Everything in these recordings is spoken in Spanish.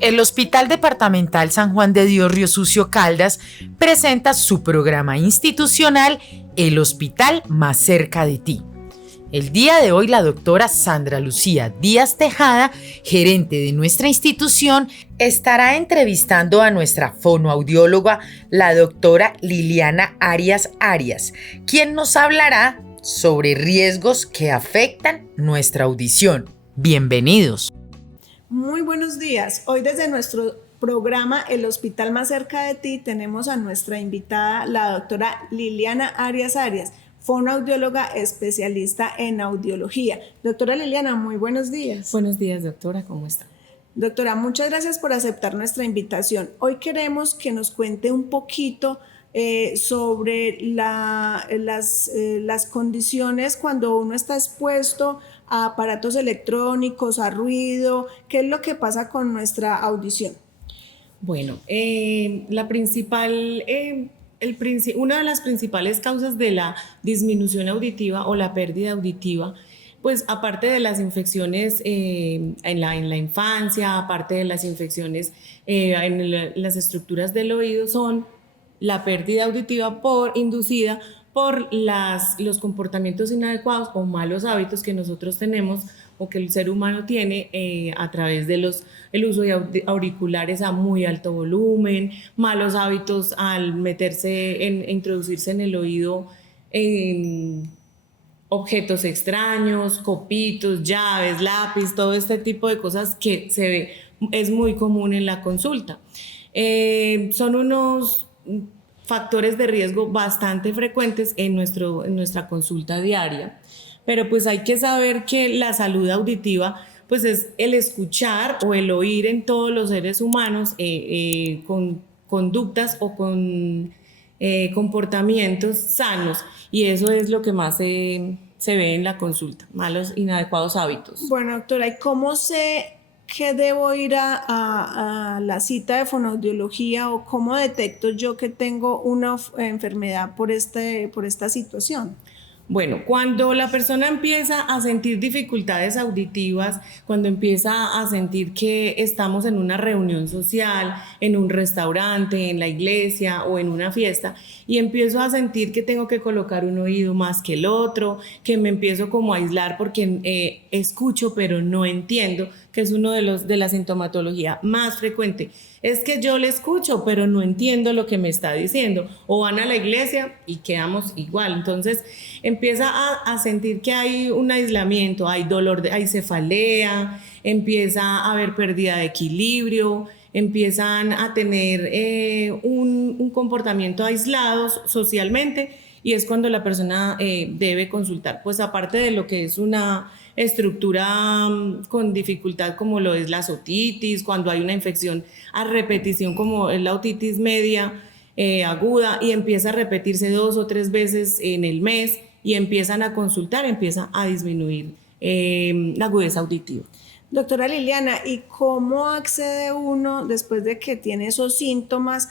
El Hospital Departamental San Juan de Dios Río Sucio Caldas presenta su programa institucional El Hospital Más Cerca de Ti. El día de hoy la doctora Sandra Lucía Díaz Tejada, gerente de nuestra institución, estará entrevistando a nuestra fonoaudióloga, la doctora Liliana Arias Arias, quien nos hablará sobre riesgos que afectan nuestra audición. Bienvenidos. Muy buenos días. Hoy desde nuestro programa El Hospital Más Cerca de Ti tenemos a nuestra invitada, la doctora Liliana Arias Arias, fonoaudióloga especialista en audiología. Doctora Liliana, muy buenos días. Buenos días, doctora, ¿cómo está? Doctora, muchas gracias por aceptar nuestra invitación. Hoy queremos que nos cuente un poquito sobre las condiciones cuando uno está expuesto a aparatos electrónicos, a ruido, qué es lo que pasa con nuestra audición. Bueno, una de las principales causas de la disminución auditiva o la pérdida auditiva, pues aparte de las infecciones en la infancia, aparte de las infecciones en las estructuras del oído, son la pérdida auditiva inducida por los comportamientos inadecuados o malos hábitos que nosotros tenemos o que el ser humano tiene a través de el uso de auriculares a muy alto volumen, malos hábitos al introducirse en el oído objetos extraños, copitos, llaves, lápiz, todo este tipo de cosas que es muy común en la consulta. Son unos factores de riesgo bastante frecuentes en nuestra consulta diaria, pero pues hay que saber que la salud auditiva pues es el escuchar o el oír en todos los seres humanos con conductas o con comportamientos sanos, y eso es lo que más se ve en la consulta, malos inadecuados hábitos. Bueno, doctora, ¿y cómo sé que debo ir a la cita de fonoaudiología o cómo detecto yo que tengo una enfermedad por esta situación? Bueno, cuando la persona empieza a sentir dificultades auditivas, cuando empieza a sentir que estamos en una reunión social, en un restaurante, en la iglesia o en una fiesta, y empiezo a sentir que tengo que colocar un oído más que el otro, que me empiezo como a aislar porque escucho pero no entiendo, que es uno de la sintomatología más frecuente. Es que yo le escucho, pero no entiendo lo que me está diciendo. O van a la iglesia y quedamos igual. Entonces empieza a sentir que hay un aislamiento, hay dolor, hay cefalea, empieza a haber pérdida de equilibrio, empiezan a tener un comportamiento aislado socialmente, y es cuando la persona debe consultar. Pues aparte de lo que es una estructura con dificultad como lo es la otitis, cuando hay una infección a repetición como es la otitis media aguda y empieza a repetirse 2 o 3 veces en el mes y empiezan a consultar, empieza a disminuir la agudeza auditiva. Doctora Liliana, ¿y cómo accede uno después de que tiene esos síntomas,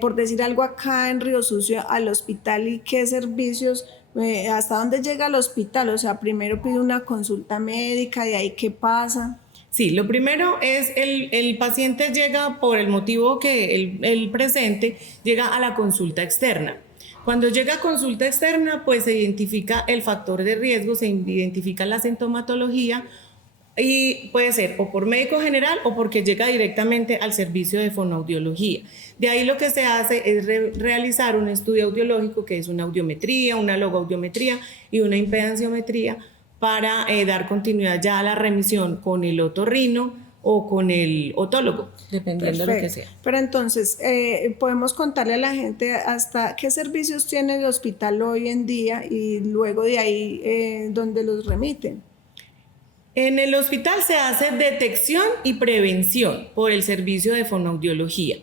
por decir algo acá en Río Sucio, al hospital, y qué servicios, hasta dónde llega al hospital? O sea, primero pide una consulta médica, de ahí qué pasa. Sí, lo primero es el paciente llega por el motivo que el presente, llega a la consulta externa. Cuando llega a consulta externa, pues se identifica el factor de riesgo, se identifica la sintomatología, y puede ser o por médico general o porque llega directamente al servicio de fonoaudiología. De ahí lo que se hace es realizar un estudio audiológico, que es una audiometría, una logoaudiometría y una impedanciometría, para dar continuidad ya a la remisión con el otorrino o con el otólogo, dependiendo de lo que sea. Pero entonces, podemos contarle a la gente hasta qué servicios tiene el hospital hoy en día y luego de ahí dónde los remiten. En el hospital se hace detección y prevención por el servicio de fonoaudiología.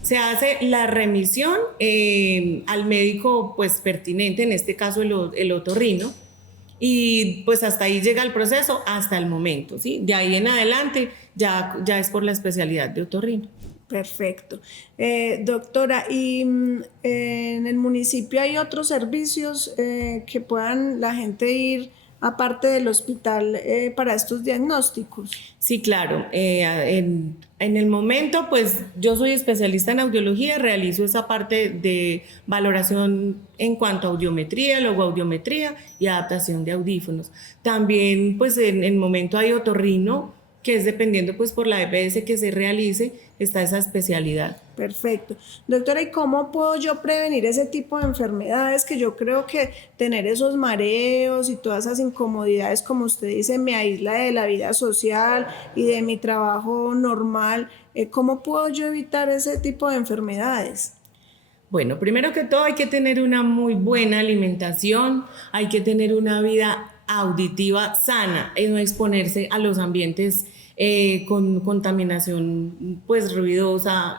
Se hace la remisión al médico pues pertinente, en este caso el otorrino, y pues hasta ahí llega el proceso hasta el momento, ¿sí? De ahí en adelante ya es por la especialidad de otorrino. Perfecto. Doctora, ¿y en el municipio hay otros servicios que puedan la gente ir aparte del hospital para estos diagnósticos? Sí, claro. En el momento, pues yo soy especialista en audiología, realizo esa parte de valoración en cuanto a audiometría, logoaudiometría y adaptación de audífonos. También, pues en el momento hay otorrino, que es dependiendo pues por la EPS que se realice, está esa especialidad. Perfecto. Doctora, ¿y cómo puedo yo prevenir ese tipo de enfermedades? Que yo creo que tener esos mareos y todas esas incomodidades, como usted dice, me aísla de la vida social y de mi trabajo normal. ¿Cómo puedo yo evitar ese tipo de enfermedades? Bueno, primero que todo hay que tener una muy buena alimentación, hay que tener una vida auditiva sana, no exponerse a los ambientes con contaminación pues ruidosa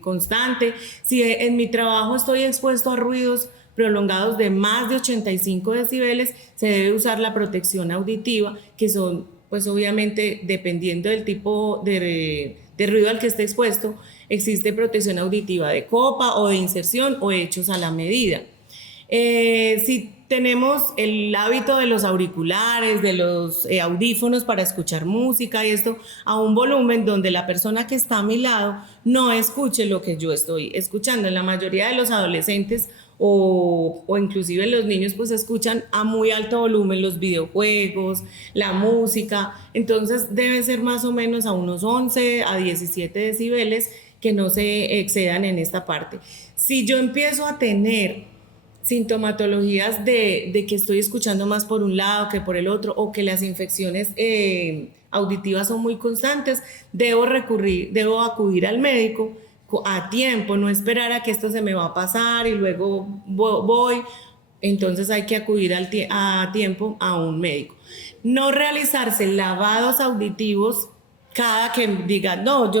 constante. Si en mi trabajo estoy expuesto a ruidos prolongados de más de 85 decibeles, se debe usar la protección auditiva, que son pues obviamente dependiendo del tipo de ruido al que esté expuesto, existe protección auditiva de copa o de inserción o hechos a la medida. Si tenemos el hábito de los auriculares, de los audífonos para escuchar música y esto a un volumen donde la persona que está a mi lado no escuche lo que yo estoy escuchando. En la mayoría de los adolescentes o inclusive los niños pues escuchan a muy alto volumen los videojuegos, la música, entonces debe ser más o menos a unos 11 a 17 decibeles que no se excedan en esta parte. Si yo empiezo a tener sintomatologías de que estoy escuchando más por un lado que por el otro o que las infecciones auditivas son muy constantes, debo acudir al médico a tiempo, no esperar a que esto se me va a pasar y luego voy. Entonces hay que acudir a tiempo a un médico. No realizarse lavados auditivos cada que diga, no,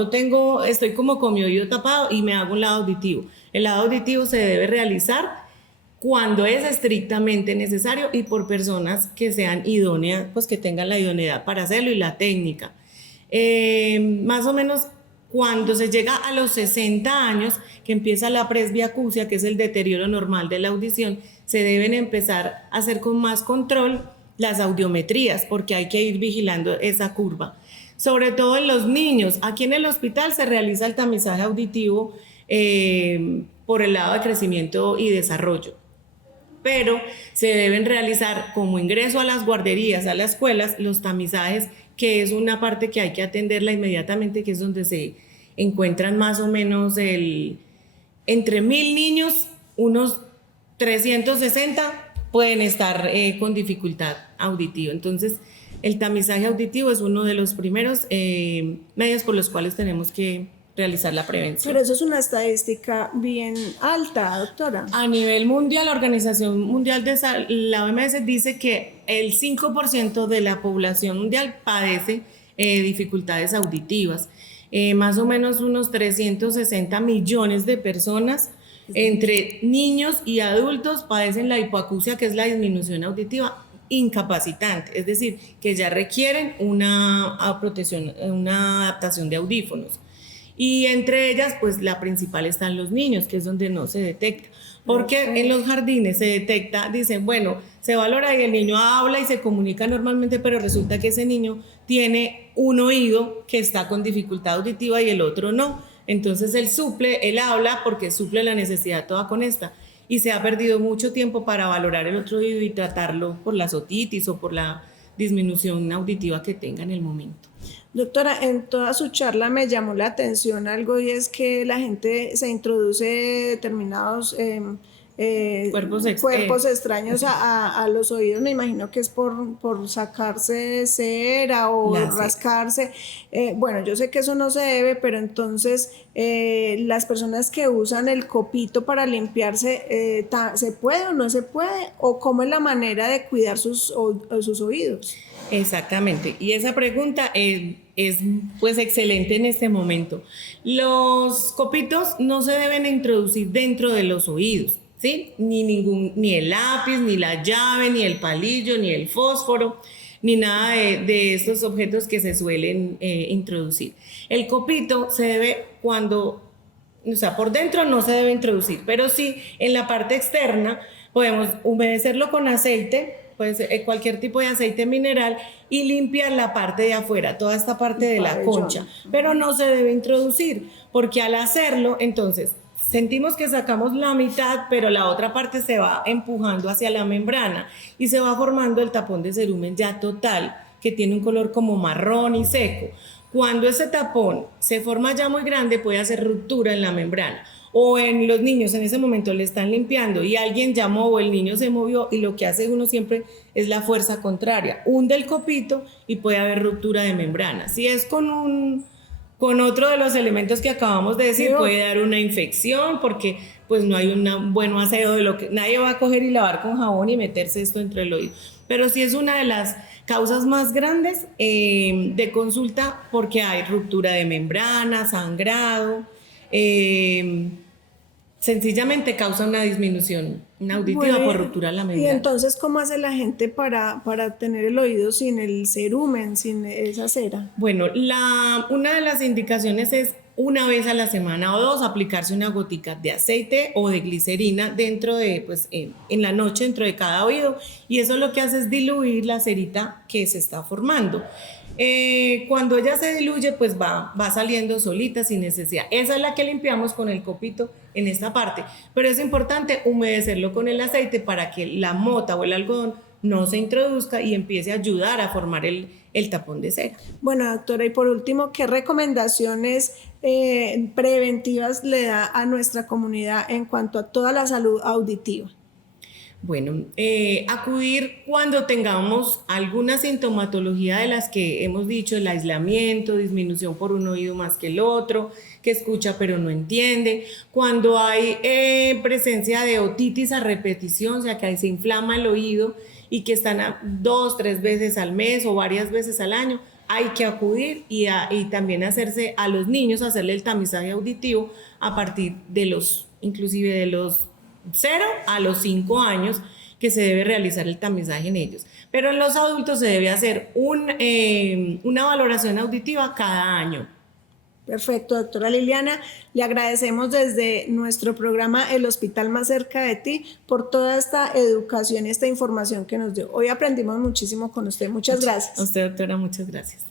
estoy como con mi oído tapado y me hago un lavado auditivo. El lavado auditivo se debe realizar cuando es estrictamente necesario y por personas que sean idóneas, pues que tengan la idoneidad para hacerlo y la técnica. Más o menos cuando se llega a los 60 años, que empieza la presbiacusia, que es el deterioro normal de la audición, se deben empezar a hacer con más control las audiometrías, porque hay que ir vigilando esa curva. Sobre todo en los niños. Aquí en el hospital se realiza el tamizaje auditivo por el lado de crecimiento y desarrollo, pero se deben realizar como ingreso a las guarderías, a las escuelas, los tamizajes, que es una parte que hay que atenderla inmediatamente, que es donde se encuentran más o menos entre 1000 niños, unos 360 pueden estar con dificultad auditiva. Entonces, el tamizaje auditivo es uno de los primeros medios por los cuales tenemos que realizar la prevención. Pero eso es una estadística bien alta, doctora. A nivel mundial, la Organización Mundial de Salud, la OMS, dice que el 5% de la población mundial padece dificultades auditivas. Más o menos unos 360 millones de personas, entre niños y adultos, padecen la hipoacusia, que es la disminución auditiva incapacitante, es decir, que ya requieren una adaptación de audífonos. Y entre ellas, pues la principal están los niños, que es donde no se detecta. Porque en los jardines se detecta, dicen, bueno, se valora y el niño habla y se comunica normalmente, pero resulta que ese niño tiene un oído que está con dificultad auditiva y el otro no. Entonces él habla porque suple la necesidad toda con esta. Y se ha perdido mucho tiempo para valorar el otro oído y tratarlo por la otitis o por la disminución auditiva que tenga en el momento. Doctora, en toda su charla me llamó la atención algo y es que la gente se introduce determinados cuerpos extraños a los oídos. Me imagino que es por sacarse cera o rascarse. Bueno, yo sé que eso no se debe, pero entonces las personas que usan el copito para limpiarse, ¿se puede o no se puede? ¿O cómo es la manera de cuidar sus oídos? Exactamente, y esa pregunta es pues excelente en este momento. Los copitos no se deben introducir dentro de los oídos, ¿sí? Ni el lápiz, ni la llave, ni el palillo, ni el fósforo, ni nada de estos objetos que se suelen introducir. El copito se debe por dentro no se debe introducir, pero sí en la parte externa podemos humedecerlo con aceite puede ser cualquier tipo de aceite mineral, y limpiar la parte de afuera, toda esta parte de la concha, pero no se debe introducir, porque al hacerlo, entonces, sentimos que sacamos la mitad, pero la otra parte se va empujando hacia la membrana y se va formando el tapón de cerumen ya total, que tiene un color como marrón y seco. Cuando ese tapón se forma ya muy grande, puede hacer ruptura en la membrana. O en los niños en ese momento le están limpiando y alguien llamó o el niño se movió, y lo que hace uno siempre es la fuerza contraria, hunde el copito y puede haber ruptura de membrana. Si es con otro de los elementos que acabamos de decir, puede dar una infección, porque pues no hay un buen aseo de lo que nadie va a coger y lavar con jabón y meterse esto entre el oído. Pero sí es una de las causas más grandes de consulta, porque hay ruptura de membrana, sangrado. Sencillamente causa una disminución auditiva por ruptura de la membrana. Y entonces, ¿cómo hace la gente para tener el oído sin el cerumen, sin esa cera? Bueno, una de las indicaciones es una vez a la semana o dos aplicarse una gotica de aceite o de glicerina dentro de, pues, en la noche dentro de cada oído, y eso lo que hace es diluir la cerita que se está formando. Cuando ella se diluye, pues va saliendo solita sin necesidad. Esa es la que limpiamos con el copito en esta parte, pero es importante humedecerlo con el aceite para que la mota o el algodón no se introduzca y empiece a ayudar a formar el tapón de cera. Bueno, doctora, y por último, ¿qué recomendaciones preventivas le da a nuestra comunidad en cuanto a toda la salud auditiva? Bueno, acudir cuando tengamos alguna sintomatología de las que hemos dicho, el aislamiento, disminución por un oído más que el otro, que escucha pero no entiende, cuando hay presencia de otitis a repetición, o sea que se inflama el oído y que están 2, 3 veces al mes o varias veces al año, hay que acudir y también hacerse a los niños, hacerle el tamizaje auditivo a partir de inclusive de los 0 a los 5 años, que se debe realizar el tamizaje en ellos. Pero en los adultos se debe hacer una valoración auditiva cada año. Perfecto, doctora Liliana, le agradecemos desde nuestro programa El Hospital Más Cerca de Ti por toda esta educación y esta información que nos dio. Hoy aprendimos muchísimo con usted. Muchas gracias. A usted, doctora, muchas gracias.